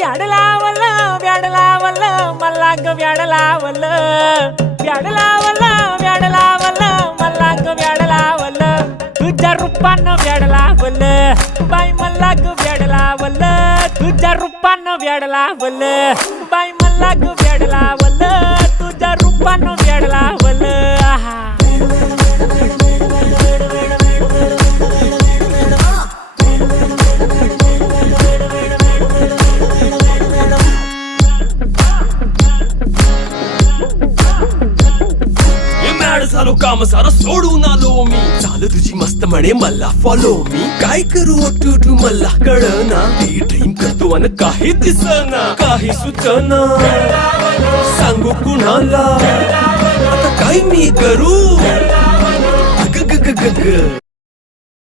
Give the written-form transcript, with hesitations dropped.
व्याड लावलं व्याड लावलं मला ग व्याड लावलं व्याड लावलं व्याड लावलं मला ग व्याड लावलं तुझ्या रूपानं व्याड लावलं बाई मला ग व्याड लावलं तुझ्या रूपानं व्याड लावलं बाई मला ग व्याड लावलं तुझ्या रूपानं व्याड लावलं आहा झालो काम सारं सोडून आलो मी चाल तुझी मस्त म्हणे मला फॉलो मी काय करू टू मला कळना ती ड्रीम करतो आणि काही दिसना काही सुचना सांगू कुणाला आता काय मी करू ग ग ग ग ग